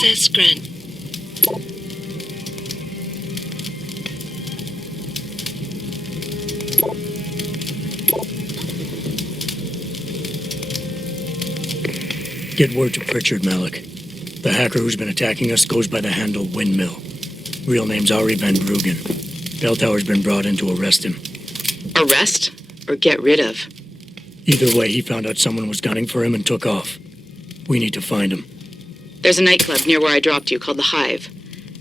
Access grant. Get word to Pritchard, Malik. The hacker who's been attacking us goes by the handle Windmill. Real name's Ari Van Bruggen. Bell Tower's been brought in to arrest him. Arrest? Or get rid of? Either way, he found out someone was gunning for him and took off. We need to find him. There's a nightclub near where I dropped you called The Hive.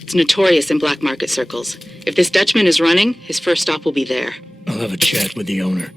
It's notorious in black market circles. If this Dutchman is running, his first stop will be there. I'll have a chat with the owner.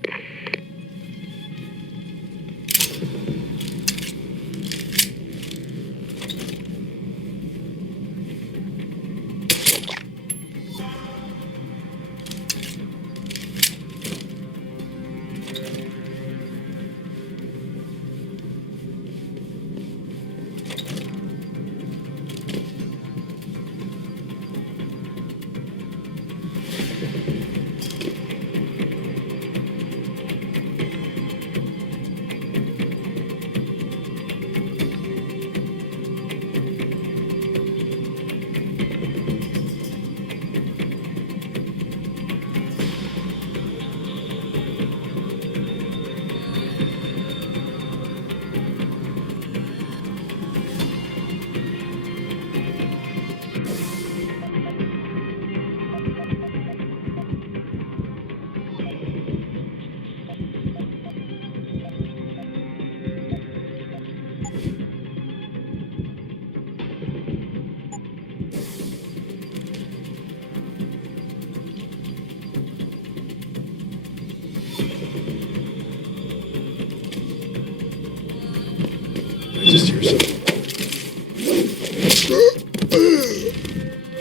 Just hear something.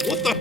What the?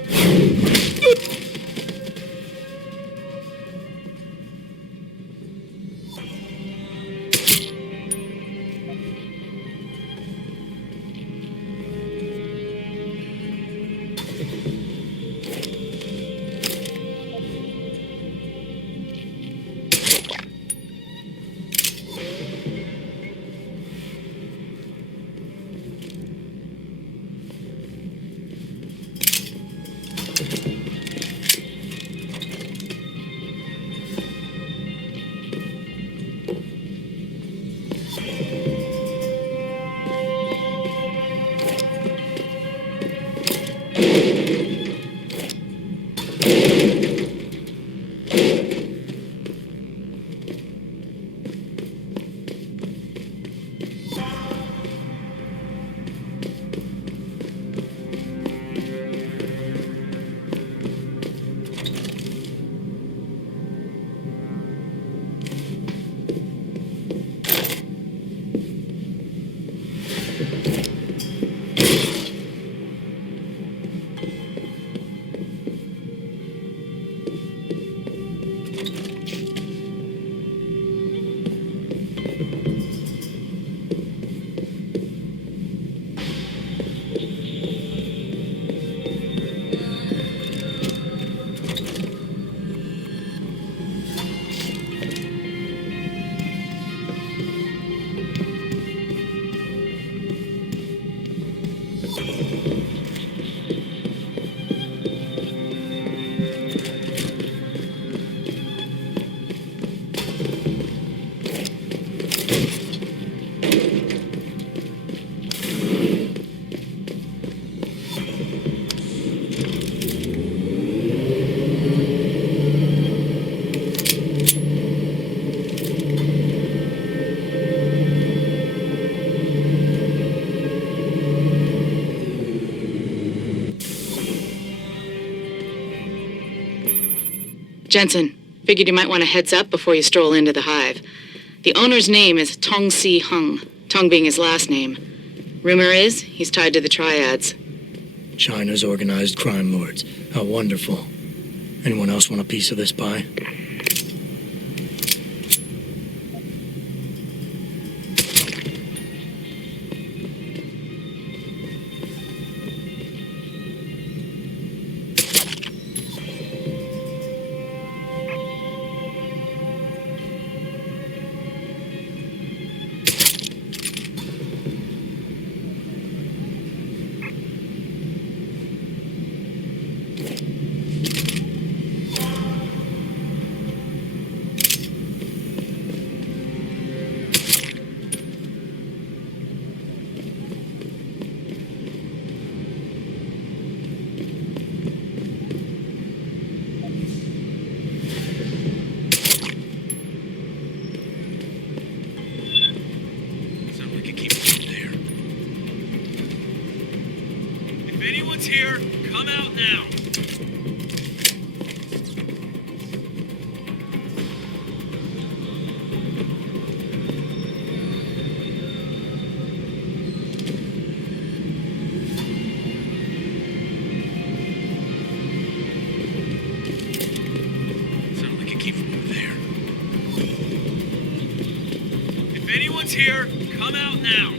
Jensen, figured you might want a heads up before you stroll into the Hive. The owner's name is Tong Si Hung, Tong being his last name. Rumor is he's tied to the Triads. China's organized crime lords. How wonderful. Anyone else want a piece of this pie? If anyone's here, come out now.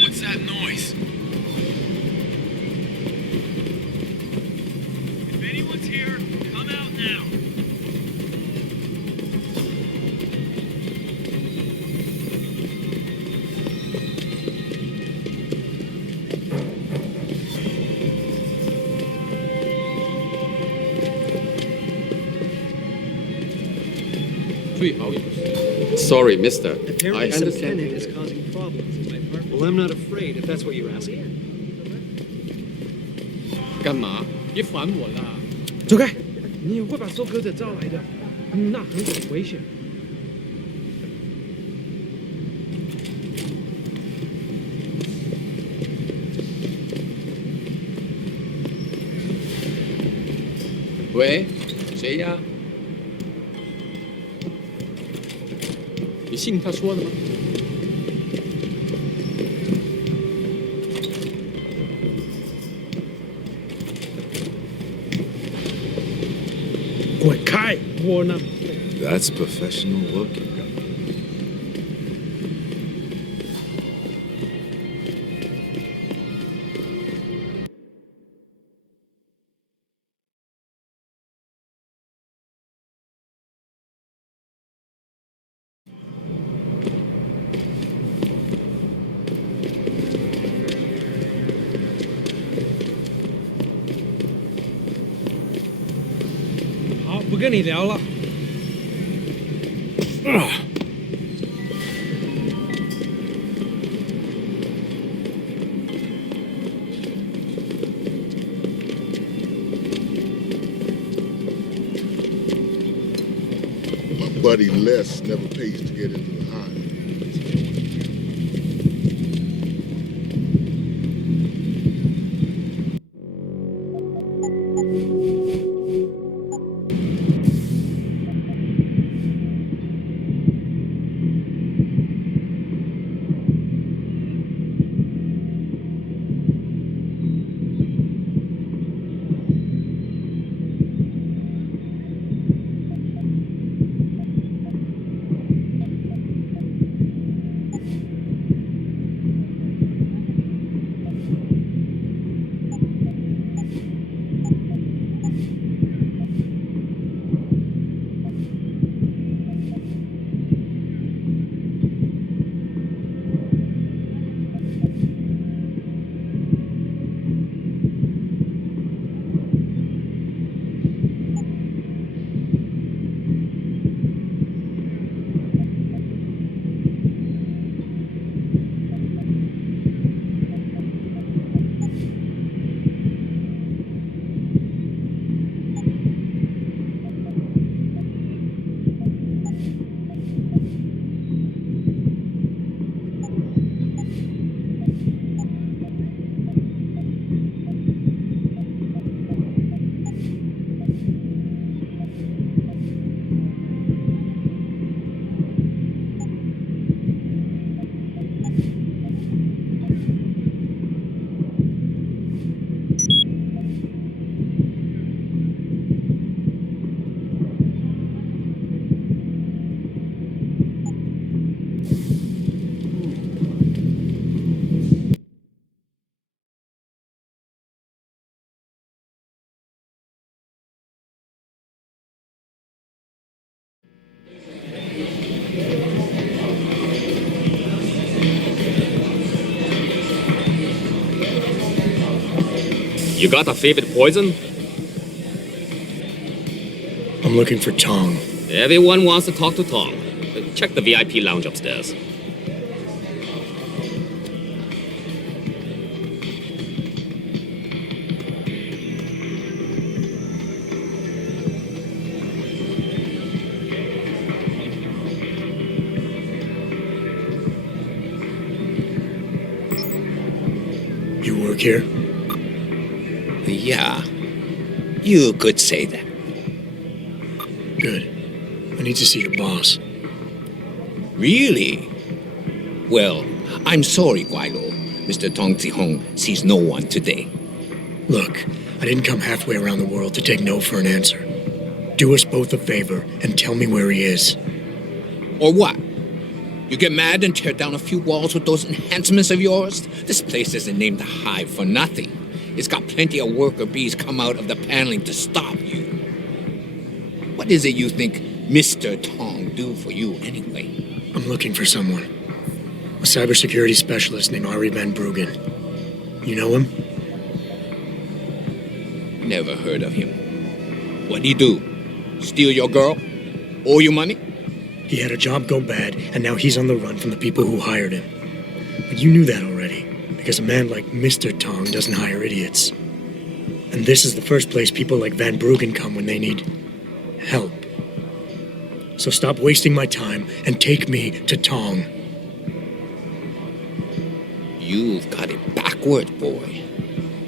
What's that noise? If anyone's here, come out now. Sorry, mister. Apparently I some understand. tenant is causing problems in my apartment. Well, I'm not afraid, if that's what you're asking. 幹嘛？別煩我啦！走開！你也會把收割者招來的，那很危險。喂，誰呀？你信他說的嗎？滾開！我呢？ That's professional work you got. "好，不跟你聊了。My buddy Les never pays to get into the hive. You got a favorite poison? I'm looking for Tong. Everyone wants to talk to Tom. Check the VIP lounge upstairs. You work here? Yeah, you could say that. Good. I need to see your boss. Really? Well, I'm sorry, Guilo. Mr. Tong Zihong sees no one today. Look, I didn't come halfway around the world to take no for an answer. Do us both a favor and tell me where he is. Or what? You get mad and tear down a few walls with those enhancements of yours? This place isn't named the Hive for nothing. It's got plenty of worker bees come out of the paneling to stop you. What is it you think Mr. Tong do for you anyway? I'm looking for someone. A cybersecurity specialist named Ari Van Bruggen. You know him? Never heard of him. What'd he do? Steal your girl? Owe you money? He had a job go bad, and now he's on the run from the people who hired him. But you knew that already, because a man like Mr. Tong doesn't hire idiots. And this is the first place people like Van Bruggen come when they need help. So stop wasting my time and take me to Tong. You've got it backwards, boy.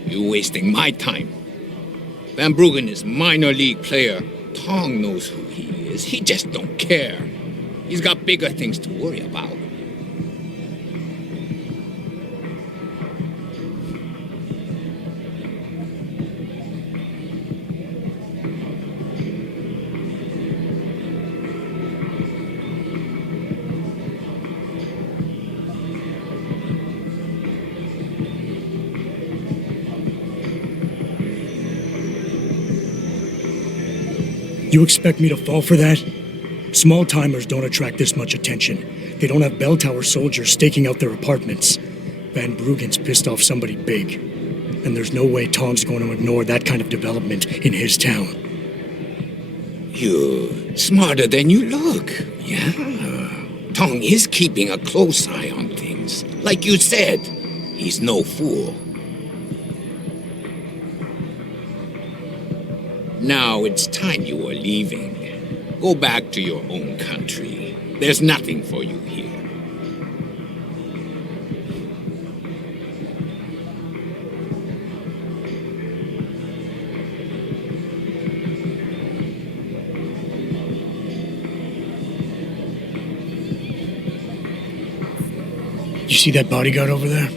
You're wasting my time. Van Bruggen is minor league player. Tong knows who he is. He just don't care. He's got bigger things to worry about. You expect me to fall for that? Small-timers don't attract this much attention. They don't have bell tower soldiers staking out their apartments. Van Bruggen's pissed off somebody big. And there's no way Tong's going to ignore that kind of development in his town. You're smarter than you look. Yeah. Tong is keeping a close eye on things. Like you said, he's no fool. Now it's time you were leaving. Go back to your own country. There's nothing for you here. You see that bodyguard over there?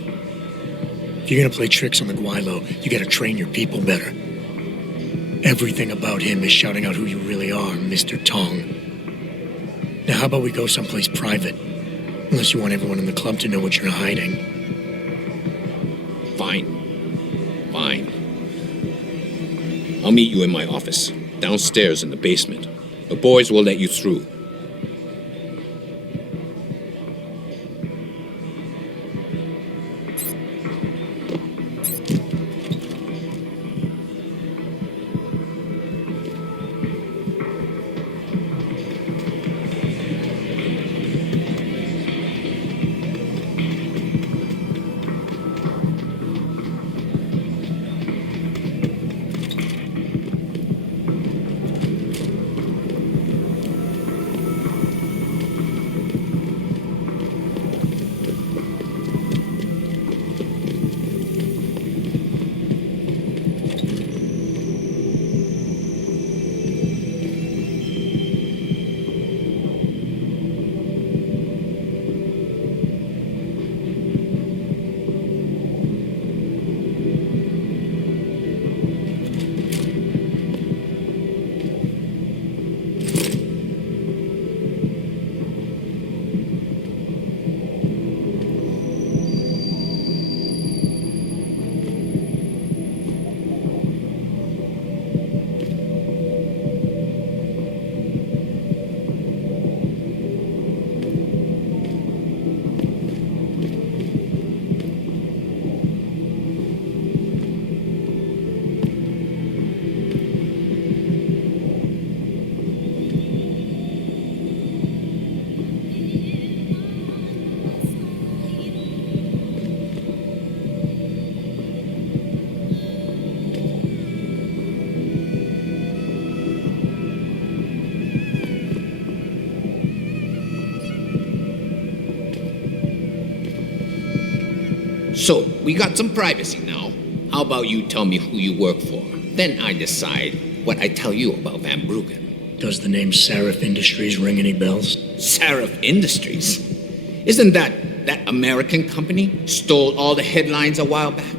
If you're gonna play tricks on the Guilo, you gotta train your people better. Everything about him is shouting out who you really are, Mr. Tong. Now, how about we go someplace private? Unless you want everyone in the club to know what you're hiding. Fine. I'll meet you in my office, downstairs in the basement. The boys will let you through. So, we got some privacy now. How about you tell me who you work for? Then I decide what I tell you about Van Bruggen. Does the name Seraph Industries ring any bells? Seraph Industries? Isn't that American company stole all the headlines a while back?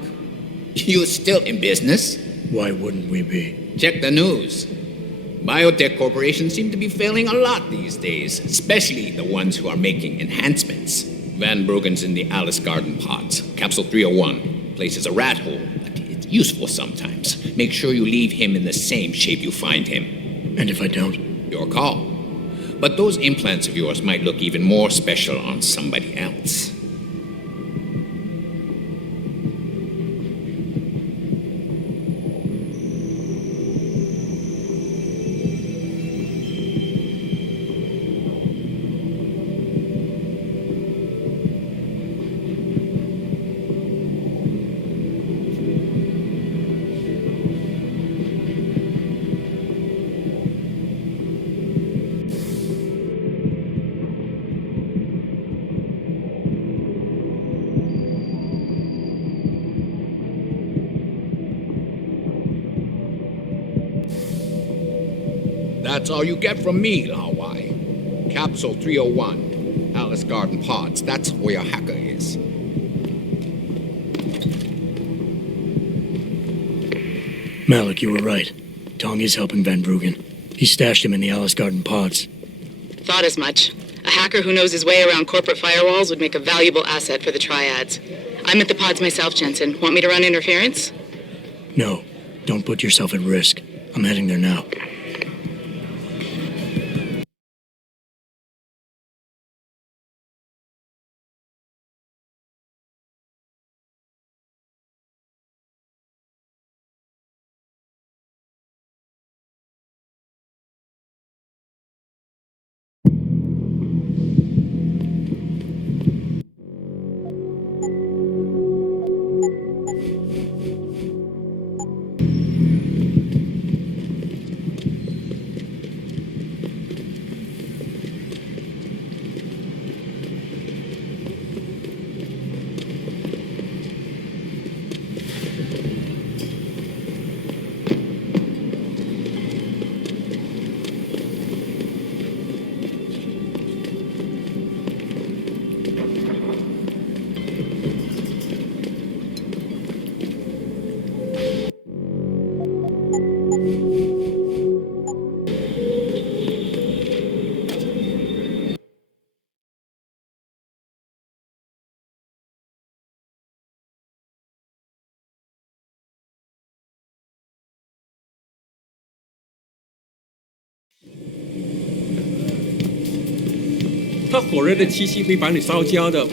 You're still in business? Why wouldn't we be? Check the news. Biotech corporations seem to be failing a lot these days, especially the ones who are making enhancements. Van Bruggen's in the Alice Garden pods. Capsule 301. Place is a rat hole, but it's useful sometimes. Make sure you leave him in the same shape you find him. And if I don't? Your call. But those implants of yours might look even more special on somebody else. That's all you get from me, Lao Wai. Capsule 301, Alice Garden Pods. That's where your hacker is. Malik, you were right. Tong is helping Van Bruggen. He stashed him in the Alice Garden pods. Thought as much. A hacker who knows his way around corporate firewalls would make a valuable asset for the triads. I'm at the pods myself, Jensen. Want me to run interference? No, don't put yourself at risk. I'm heading there now.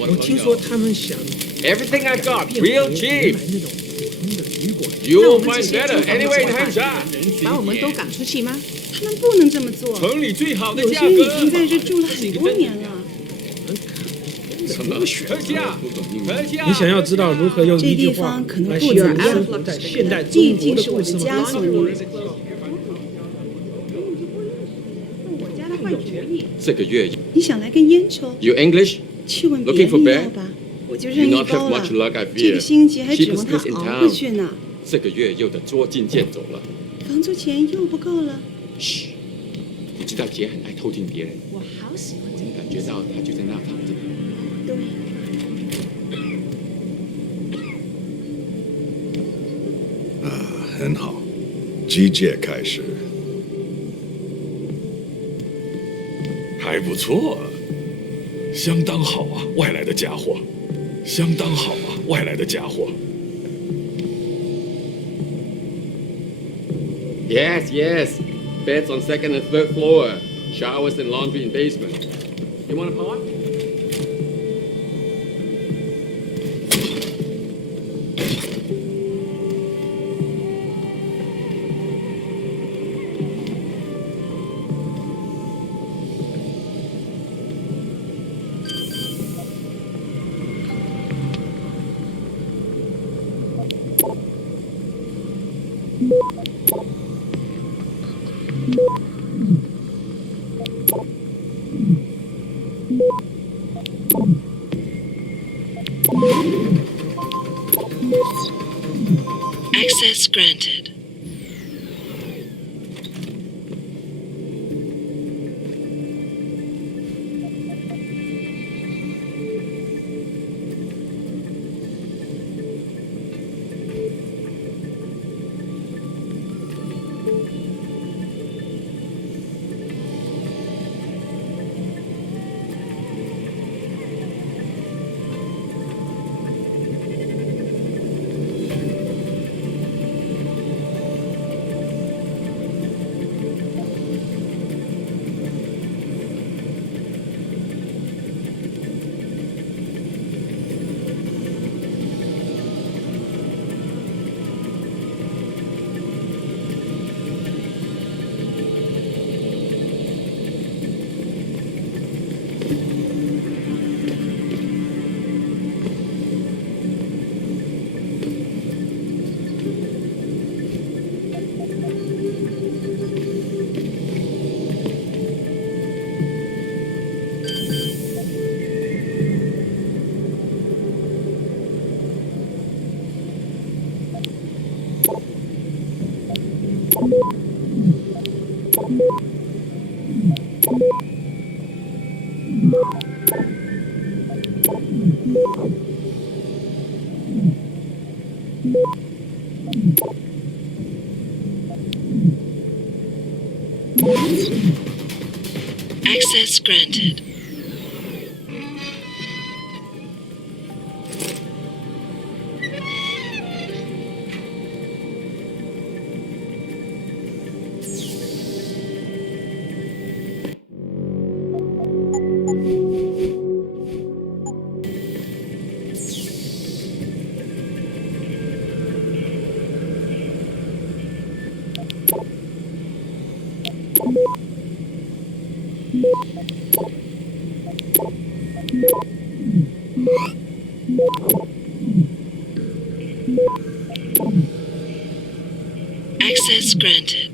我听说他们想 Everything I got, 变 real 回 cheap. 原来那种普通的旅馆。 You 那 will 我们这 find 些 better 住房 anyway 的 time 小 shot. 把我们都赶出去吗？他们不能这么做。城里最好的价有些人已格。经在这住了很多年了。可惜啊，可惜啊。你想要知道如何用一句话来形容生活在现代中毕国竟是我的的故事吗？枷锁呢。我家的坏主意。这个月你想来根烟抽？ You English? 去问别 Looking for 人 bad? 要吧。我就 You 任意 not have 包了 much luck, I。这个 fear. 星期还指望他 Cheapest place in 熬过 town. 去呢。这个月又得捉襟见肘了。房租钱又不够了。嘘，你知道姐很爱偷听别人，我好喜欢这你感觉到她就在那躺着。对。很好，机械开始，还不错，相当好啊，外来的家伙，相当好啊，外来的家伙。 Yes, yes. Beds on second and third floor. Showers and laundry in basement. You want a pot? Access granted. Access granted. Access granted.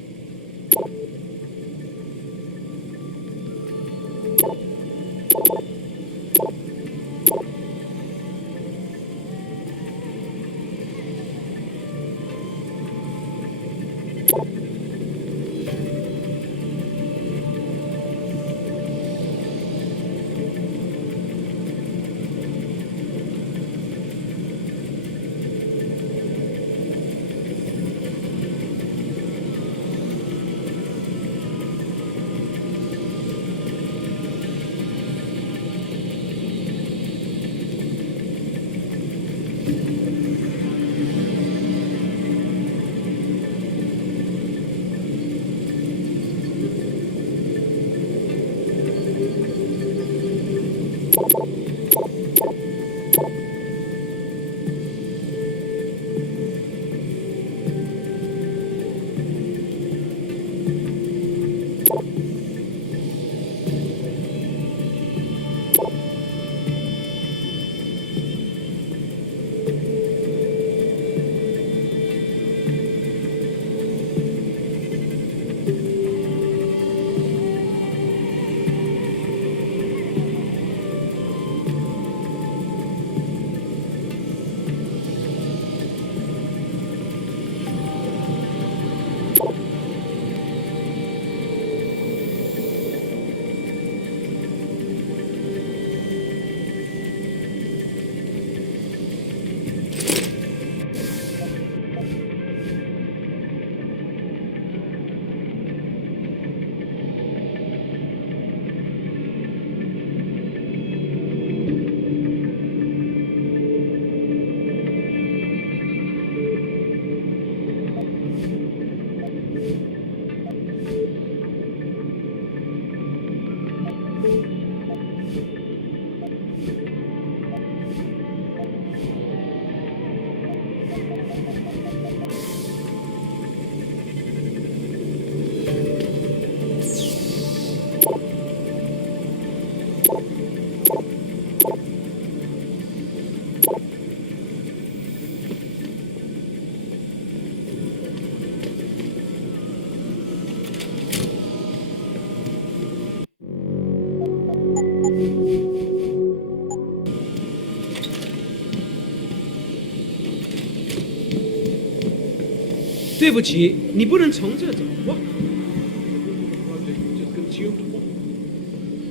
对不起，你不能从这走。我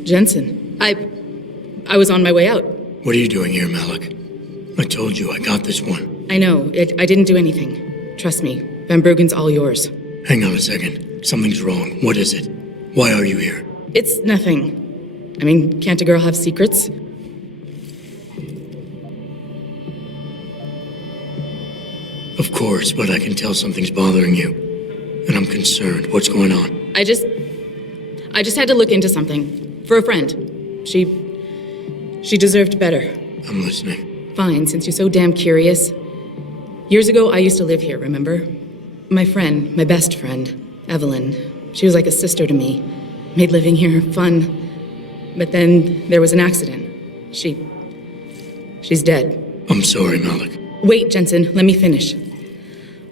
Jensen, I was on my way out. What are you doing here, Malik? I told you I got this one. I know. I didn't do anything. Trust me. Van Bruggen's all yours. Hang on a second. Something's wrong. What is it? Why are you here? It's nothing. I mean, can't a girl have secrets? Of course, but I can tell something's bothering you. And I'm concerned. What's going on? I just had to look into something. For a friend. She deserved better. I'm listening. Fine, since you're so damn curious. Years ago, I used to live here, remember? My friend, my best friend, Evelyn. She was like a sister to me. Made living here fun. But then there was an accident. She's dead. I'm sorry, Malik. Wait, Jensen, let me finish.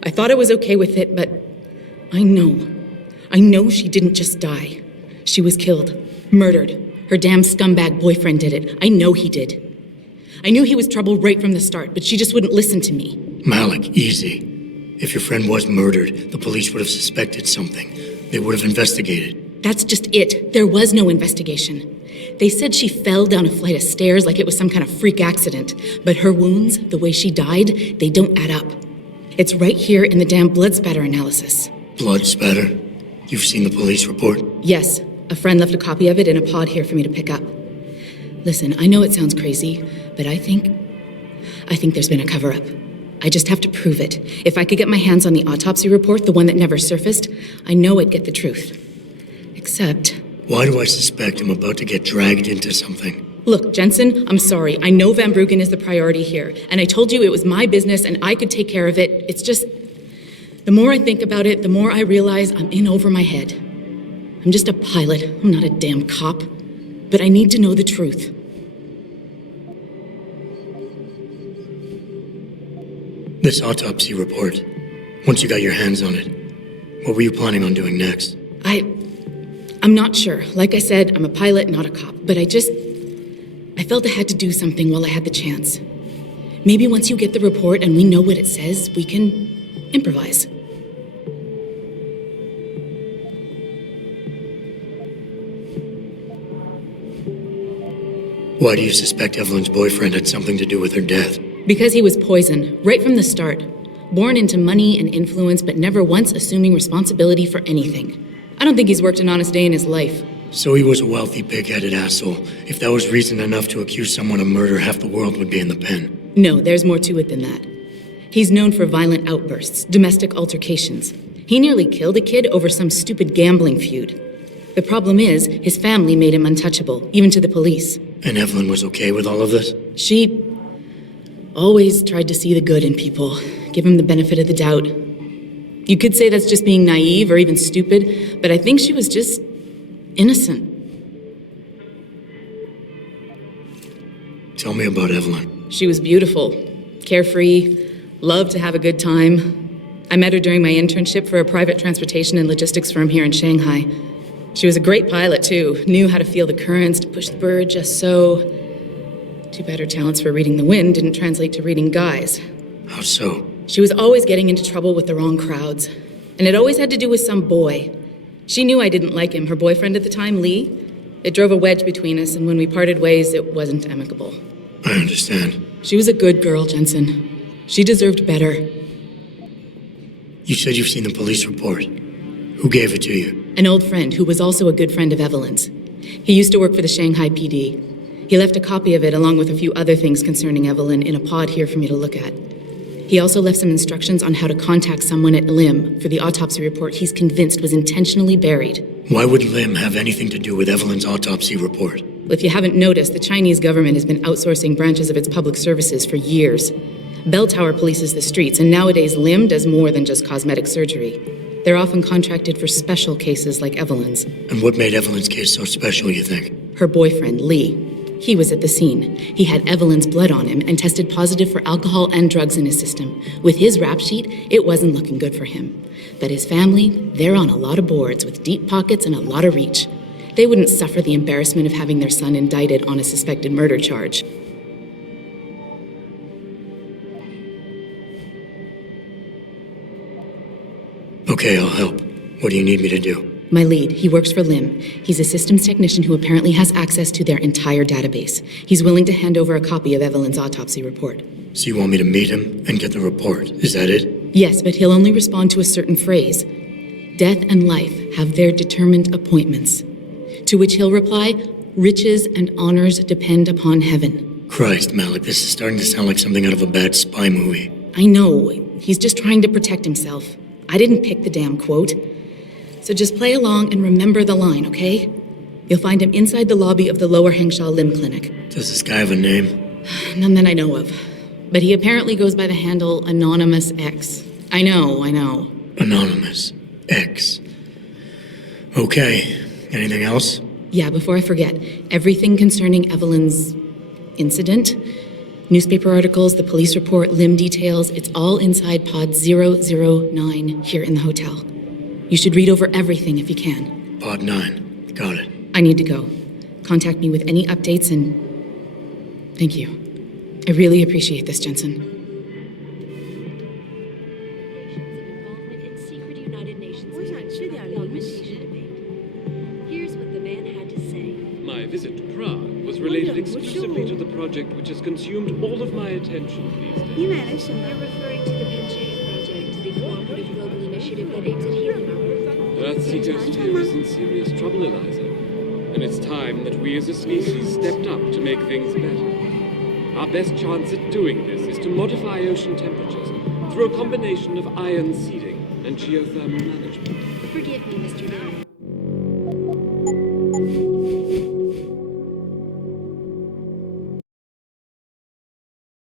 I thought I was okay with it, but I know she didn't just die. She was killed. Murdered. Her damn scumbag boyfriend did it. I know he did. I knew he was trouble right from the start, but she just wouldn't listen to me. Malik, easy. If your friend was murdered, the police would have suspected something. They would have investigated. That's just it. There was no investigation. They said she fell down a flight of stairs like it was some kind of freak accident. But her wounds, the way she died, they don't add up. It's right here in the damn blood spatter analysis. Blood spatter? You've seen the police report? Yes. A friend left a copy of it in a pod here for me to pick up. Listen, I know it sounds crazy, but I think there's been a cover-up. I just have to prove it. If I could get my hands on the autopsy report, the one that never surfaced, I know I'd get the truth. Except... Why do I suspect I'm about to get dragged into something? Look, Jensen, I'm sorry. I know Van Bruggen is the priority here, and I told you it was my business and I could take care of it. It's just... The more I think about it, the more I realize I'm in over my head. I'm just a pilot. I'm not a damn cop. But I need to know the truth. This autopsy report, once you got your hands on it, what were you planning on doing next? I'm not sure. Like I said, I'm a pilot, not a cop. But I felt I had to do something while I had the chance. Maybe once you get the report and we know what it says, we can improvise. Why do you suspect Evelyn's boyfriend had something to do with her death? Because he was poison, right from the start. Born into money and influence, but never once assuming responsibility for anything. I don't think he's worked an honest day in his life. So he was a wealthy, pig-headed asshole. If that was reason enough to accuse someone of murder, half the world would be in the pen. No, there's more to it than that. He's known for violent outbursts, domestic altercations. He nearly killed a kid over some stupid gambling feud. The problem is, his family made him untouchable, even to the police. And Evelyn was okay with all of this? She always tried to see the good in people, give him the benefit of the doubt. You could say that's just being naive or even stupid, but I think she was just innocent. Tell me about Evelyn. She was beautiful, carefree, loved to have a good time. I met her during my internship for a private transportation and logistics firm here in Shanghai. She was a great pilot, too, knew how to feel the currents, to push the bird just so. Too bad her talents for reading the wind didn't translate to reading guys. How so? She was always getting into trouble with the wrong crowds. And it always had to do with some boy. She knew I didn't like him. Her boyfriend at the time, Lee, it drove a wedge between us, and when we parted ways, it wasn't amicable. I understand. She was a good girl, Jensen. She deserved better. You said you've seen the police report. Who gave it to you? An old friend who was also a good friend of Evelyn's. He used to work for the Shanghai PD. He left a copy of it along with a few other things concerning Evelyn in a pod here for me to look at. He also left some instructions on how to contact someone at LIM for the autopsy report he's convinced was intentionally buried. Why would LIM have anything to do with Evelyn's autopsy report? If you haven't noticed, the Chinese government has been outsourcing branches of its public services for years. Bell Tower polices the streets, and nowadays LIM does more than just cosmetic surgery. They're often contracted for special cases like Evelyn's. And what made Evelyn's case so special, you think? Her boyfriend, Lee. He was at the scene. He had Evelyn's blood on him and tested positive for alcohol and drugs in his system. With his rap sheet, it wasn't looking good for him. But his family, they're on a lot of boards with deep pockets and a lot of reach. They wouldn't suffer the embarrassment of having their son indicted on a suspected murder charge. Okay, I'll help. What do you need me to do? My lead, he works for Lim. He's a systems technician who apparently has access to their entire database. He's willing to hand over a copy of Evelyn's autopsy report. So you want me to meet him and get the report? Is that it? Yes, but he'll only respond to a certain phrase. Death and life have their determined appointments. To which he'll reply, riches and honors depend upon heaven. Christ, Malik, this is starting to sound like something out of a bad spy movie. I know. He's just trying to protect himself. I didn't pick the damn quote. So just play along and remember the line, okay? You'll find him inside the lobby of the Lower Hengsha Lim Clinic. Does this guy have a name? None that I know of. But he apparently goes by the handle Anonymous X. I know. Anonymous X. Okay. Anything else? Yeah, before I forget, everything concerning Evelyn's incident, newspaper articles, the police report, Lim details, it's all inside pod 009 here in the hotel. You should read over everything if you can. Pod 9. Got it. I need to go. Contact me with any updates and... Thank you. I really appreciate this, Jensen. Here's what the man had to say. My visit to Prague was related exclusively to the project which has consumed all of my attention these days. 你买了什么？ You're referring to the Pinche project, the cooperative global initiative that aims at healing our Earth. Earth-seekers here is in serious trouble, Eliza. And it's time that we as a species stepped up to make things better. Our best chance at doing this is to modify ocean temperatures through a combination of ion seeding and geothermal management. Forgive me, Mr. Dillon.